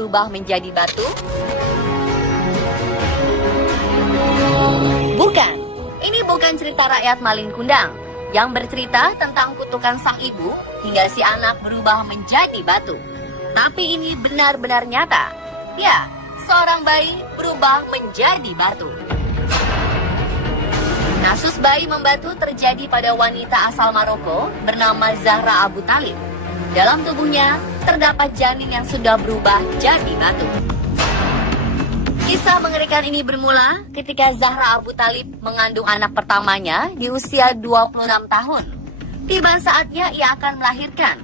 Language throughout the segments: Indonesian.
berubah menjadi batu? Bukan, ini bukan cerita rakyat Malin Kundang yang bercerita tentang kutukan sang ibu hingga si anak berubah menjadi batu. Tapi ini benar-benar nyata. Ya, seorang bayi berubah menjadi batu. Kasus bayi membatu terjadi pada wanita asal Maroko bernama Zahra Abu Talib. Dalam tubuhnya terdapat janin yang sudah berubah jadi batu. Kisah mengerikan ini bermula ketika Zahra Abu Talib mengandung anak pertamanya di usia 26 tahun. Tiba saatnya ia akan melahirkan.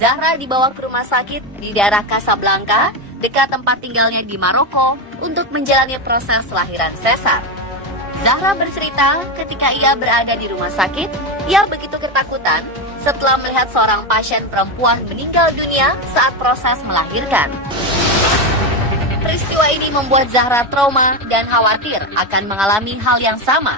Zahra dibawa ke rumah sakit di daerah Casablanca, dekat tempat tinggalnya di Maroko, untuk menjalani proses lahiran sesar. Zahra bercerita ketika ia berada di rumah sakit, ia begitu ketakutan setelah melihat seorang pasien perempuan meninggal dunia saat proses melahirkan. Peristiwa ini membuat Zahra trauma dan khawatir akan mengalami hal yang sama.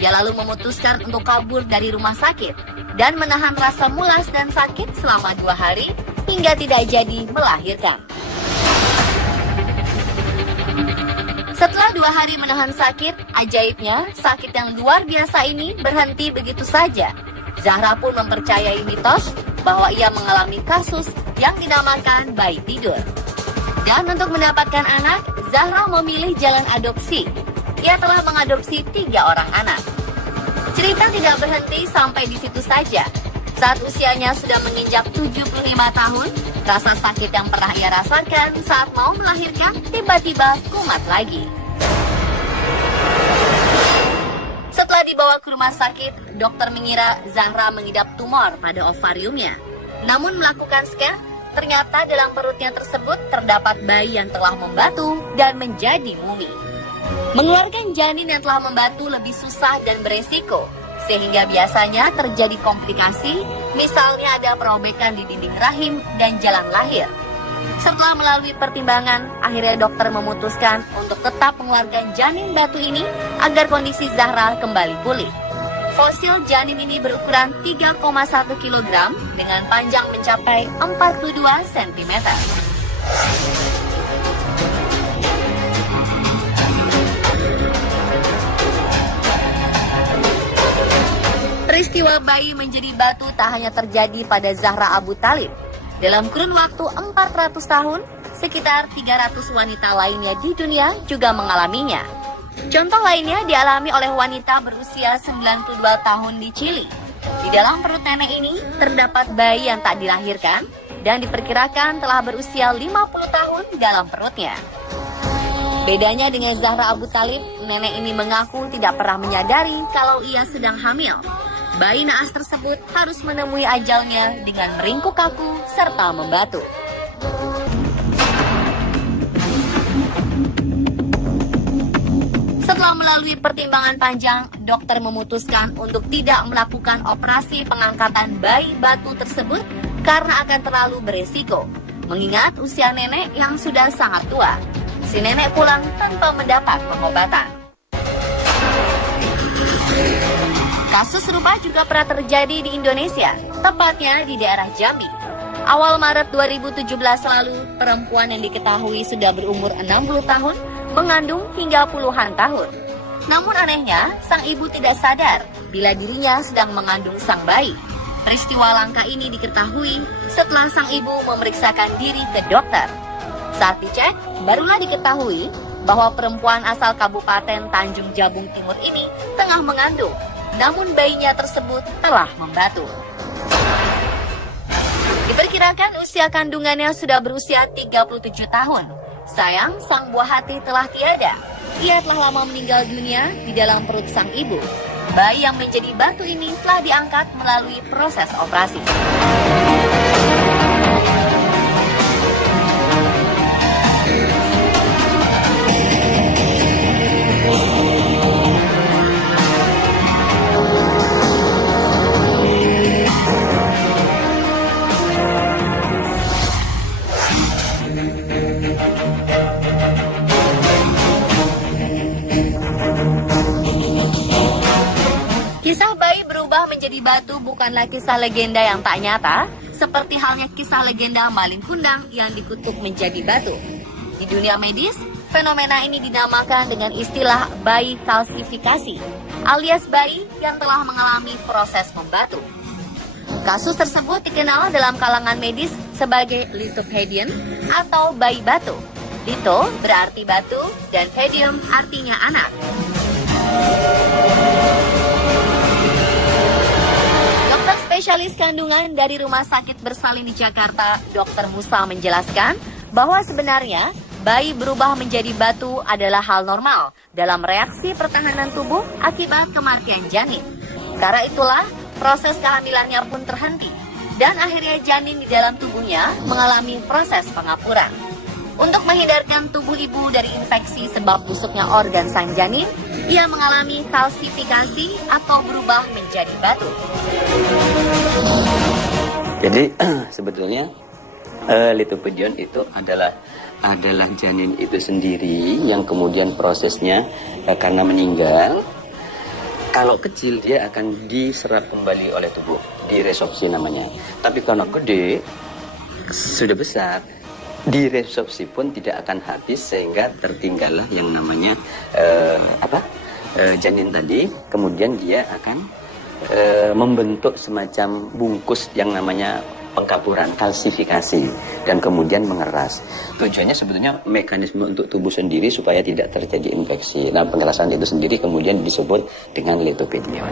Ia lalu memutuskan untuk kabur dari rumah sakit dan menahan rasa mulas dan sakit selama 2 hari hingga tidak jadi melahirkan. Setelah 2 hari menahan sakit, ajaibnya sakit yang luar biasa ini berhenti begitu saja. Zahra pun mempercayai mitos bahwa ia mengalami kasus yang dinamakan bayi tidur. Dan untuk mendapatkan anak, Zahra memilih jalan adopsi. Ia telah mengadopsi 3 orang anak. Cerita tidak berhenti sampai di situ saja. Saat usianya sudah menginjak 75 tahun, rasa sakit yang pernah ia rasakan saat mau melahirkan tiba-tiba kumat lagi. Setelah dibawa ke rumah sakit, dokter mengira Zahra mengidap tumor pada ovariumnya. Namun melakukan scan, ternyata dalam perutnya tersebut terdapat bayi yang telah membatu dan menjadi mumi. Mengeluarkan janin yang telah membatu lebih susah dan beresiko, sehingga biasanya terjadi komplikasi, misalnya ada perobekan di dinding rahim dan jalan lahir. Setelah melalui pertimbangan, akhirnya dokter memutuskan untuk tetap mengeluarkan janin batu ini agar kondisi Zahra kembali pulih. Fosil janin ini berukuran 3,1 kg dengan panjang mencapai 42 cm. Peristiwa bayi menjadi batu tak hanya terjadi pada Zahra Abu Talib. Dalam kurun waktu 400 tahun, sekitar 300 wanita lainnya di dunia juga mengalaminya. Contoh lainnya dialami oleh wanita berusia 92 tahun di Chili. Di dalam perut nenek ini terdapat bayi yang tak dilahirkan dan diperkirakan telah berusia 50 tahun dalam perutnya. Bedanya dengan Zahra Abu Talib, nenek ini mengaku tidak pernah menyadari kalau ia sedang hamil. Bayi naas tersebut harus menemui ajalnya dengan meringkuk kaku serta membatu. Setelah melalui pertimbangan panjang, dokter memutuskan untuk tidak melakukan operasi pengangkatan bayi batu tersebut karena akan terlalu beresiko, mengingat usia nenek yang sudah sangat tua. Si nenek pulang tanpa mendapat pengobatan. Kasus serupa juga pernah terjadi di Indonesia, tepatnya di daerah Jambi. Awal Maret 2017 lalu, perempuan yang diketahui sudah berumur 60 tahun mengandung hingga puluhan tahun. Namun anehnya, sang ibu tidak sadar bila dirinya sedang mengandung sang bayi. Peristiwa langka ini diketahui setelah sang ibu memeriksakan diri ke dokter. Saat dicek, barulah diketahui bahwa perempuan asal Kabupaten Tanjung Jabung Timur ini tengah mengandung, namun bayinya tersebut telah membatu. Diperkirakan usia kandungannya sudah berusia 37 tahun. Sayang, sang buah hati telah tiada. Ia telah lama meninggal dunia di dalam perut sang ibu. Bayi yang menjadi batu ini telah diangkat melalui proses operasi. Kisah bayi berubah menjadi batu bukanlah kisah legenda yang tak nyata, seperti halnya kisah legenda Malin Kundang yang dikutuk menjadi batu. Di dunia medis, fenomena ini dinamakan dengan istilah bayi kalsifikasi, alias bayi yang telah mengalami proses membatu. Kasus tersebut dikenal dalam kalangan medis sebagai lithopedion atau bayi batu. Litho berarti batu dan pedium artinya anak. Dokter spesialis kandungan dari Rumah Sakit Bersalin di Jakarta, Dr. Musa menjelaskan bahwa sebenarnya bayi berubah menjadi batu adalah hal normal dalam reaksi pertahanan tubuh akibat kematian janin. Karena itulah, proses kehamilannya pun terhenti dan akhirnya janin di dalam tubuhnya mengalami proses pengapuran. Untuk menghindarkan tubuh ibu dari infeksi sebab busuknya organ sang janin, ia mengalami kalsifikasi atau berubah menjadi batu. Jadi sebetulnya lithopedion itu adalah janin itu sendiri yang kemudian prosesnya karena meninggal. Kalau kecil dia akan diserap kembali oleh tubuh, diresorpsi namanya. Tapi kalau gede, sudah besar, diresorpsi pun tidak akan habis sehingga tertinggallah yang namanya janin tadi. Kemudian dia akan membentuk semacam bungkus yang namanya pengkapuran, kalsifikasi, dan kemudian mengeras. Tujuannya sebetulnya mekanisme untuk tubuh sendiri supaya tidak terjadi infeksi. Nah, pengerasan itu sendiri kemudian disebut dengan lithopedion.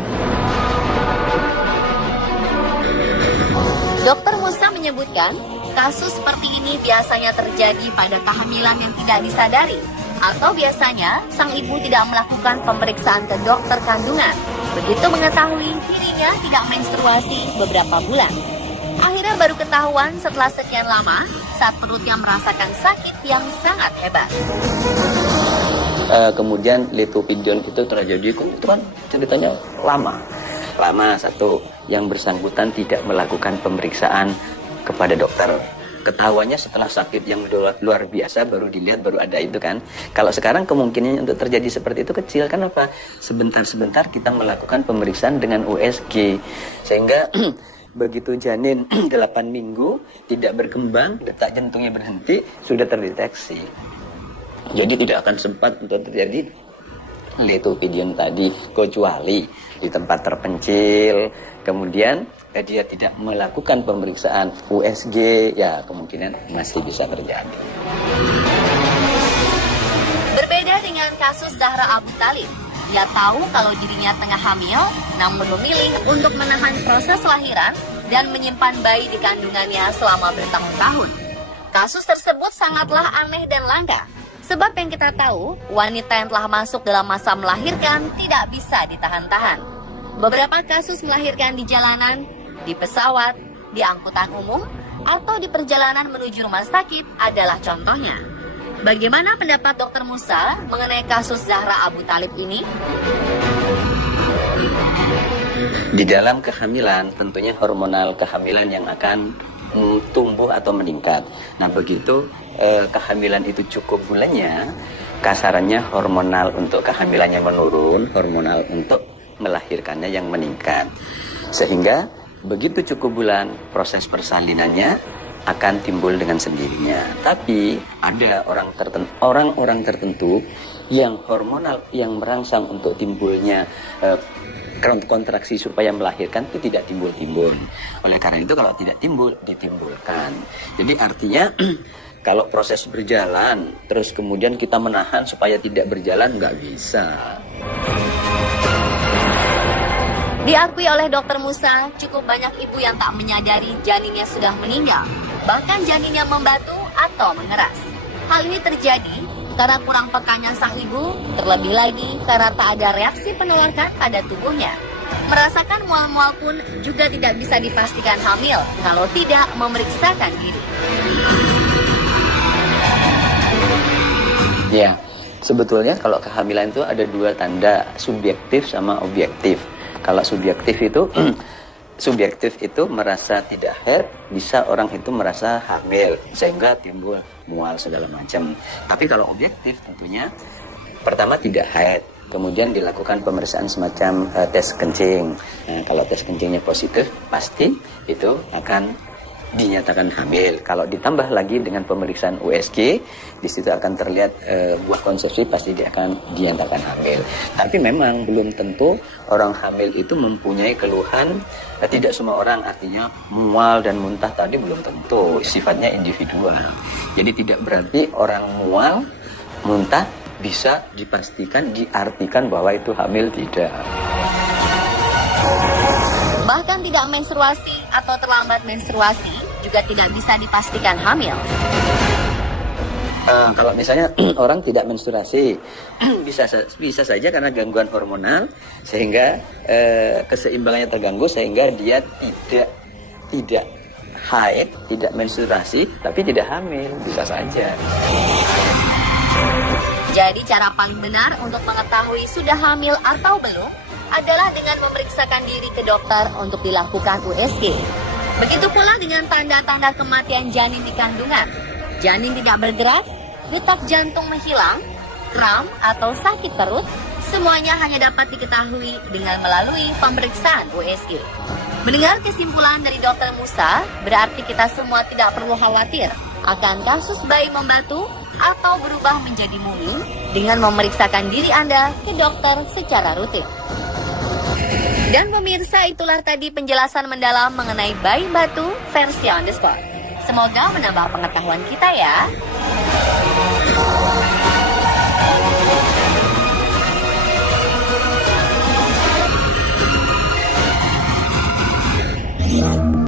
Dr. Musa menyebutkan, kasus seperti ini biasanya terjadi pada kehamilan yang tidak disadari, atau biasanya sang ibu tidak melakukan pemeriksaan ke dokter kandungan. Begitu mengetahui dirinya tidak menstruasi beberapa bulan. Akhirnya baru ketahuan setelah sekian lama saat perutnya merasakan sakit yang sangat hebat. Kemudian lithopedion itu terjadi, itu kan ceritanya lama. Satu, yang bersangkutan tidak melakukan pemeriksaan kepada dokter. Ketahuannya setelah sakit yang luar biasa baru dilihat, baru ada itu kan. Kalau sekarang kemungkinannya untuk terjadi seperti itu kecil. Kenapa? Sebentar-sebentar kita melakukan pemeriksaan dengan USG. Sehingga begitu janin 8 minggu tidak berkembang, detak jantungnya berhenti, sudah terdeteksi. Jadi tidak akan sempat untuk terjadi lithopedion tadi, kecuali di tempat terpencil, kemudian dia tidak melakukan pemeriksaan USG, ya kemungkinan masih bisa terjadi. Berbeda dengan kasus Zahra Abu Thalib, dia tahu kalau dirinya tengah hamil, namun memilih untuk menahan proses lahiran dan menyimpan bayi di kandungannya selama bertahun-tahun. Kasus tersebut sangatlah aneh dan langka, sebab yang kita tahu, wanita yang telah masuk dalam masa melahirkan tidak bisa ditahan-tahan. Beberapa kasus melahirkan di jalanan, di pesawat, di angkutan umum, atau di perjalanan menuju rumah sakit adalah contohnya. Bagaimana pendapat Dr. Musa mengenai kasus Zahra Abu Thalib ini? Di dalam kehamilan, tentunya hormonal kehamilan yang akan tumbuh atau meningkat. Nah, begitu kehamilan itu cukup bulannya, kasarannya hormonal untuk kehamilannya menurun, hormonal untuk melahirkannya yang meningkat. Sehingga begitu cukup bulan, proses persalinannya akan timbul dengan sendirinya. Tapi ada orang-orang tertentu yang hormonal yang merangsang untuk timbulnya kontraksi supaya melahirkan itu tidak timbul-timbul. Oleh karena itu kalau tidak timbul, ditimbulkan. Jadi artinya kalau proses berjalan terus kemudian kita menahan supaya tidak berjalan, nggak bisa. Diakui oleh Dr. Musa, cukup banyak ibu yang tak menyadari janinnya sudah meninggal, bahkan janinnya membatu atau mengeras. Hal ini terjadi karena kurang pekanya sang ibu, terlebih lagi karena tak ada reaksi penolakan pada tubuhnya. Merasakan mual-mual pun juga tidak bisa dipastikan hamil kalau tidak memeriksakan diri. Ya, sebetulnya kalau kehamilan itu ada dua tanda, subjektif sama objektif. Kalau subjektif itu merasa tidak haid, bisa orang itu merasa hamil sehingga timbul mual segala macam. Tapi kalau objektif tentunya pertama tidak haid, kemudian dilakukan pemeriksaan semacam tes kencing. Nah, kalau tes kencingnya positif, pasti itu akan dinyatakan hamil. Kalau ditambah lagi dengan pemeriksaan USG, di situ akan terlihat buah konsepsi pasti dia akan dinyatakan hamil. Tapi memang belum tentu orang hamil itu mempunyai keluhan. Tidak semua orang, artinya mual dan muntah tadi belum tentu, sifatnya individual. Jadi tidak berarti orang mual, muntah bisa dipastikan, diartikan bahwa itu hamil, tidak. Bahkan tidak menstruasi atau terlambat menstruasi juga tidak bisa dipastikan hamil. Kalau misalnya orang tidak menstruasi, bisa saja karena gangguan hormonal sehingga keseimbangannya terganggu sehingga dia tidak haid, tidak menstruasi, tapi tidak hamil, bisa saja. Jadi cara paling benar untuk mengetahui sudah hamil atau belum adalah dengan memeriksakan diri ke dokter untuk dilakukan USG. Begitu pula dengan tanda-tanda kematian janin di kandungan. Janin tidak bergerak, detak jantung menghilang, kram atau sakit perut, semuanya hanya dapat diketahui dengan melalui pemeriksaan USG. Mendengar kesimpulan dari Dr. Musa, berarti kita semua tidak perlu khawatir akan kasus bayi membatu atau berubah menjadi mumi dengan memeriksakan diri Anda ke dokter secara rutin. Dan pemirsa, itulah tadi penjelasan mendalam mengenai bayi batu versi on the spot. Semoga menambah pengetahuan kita ya.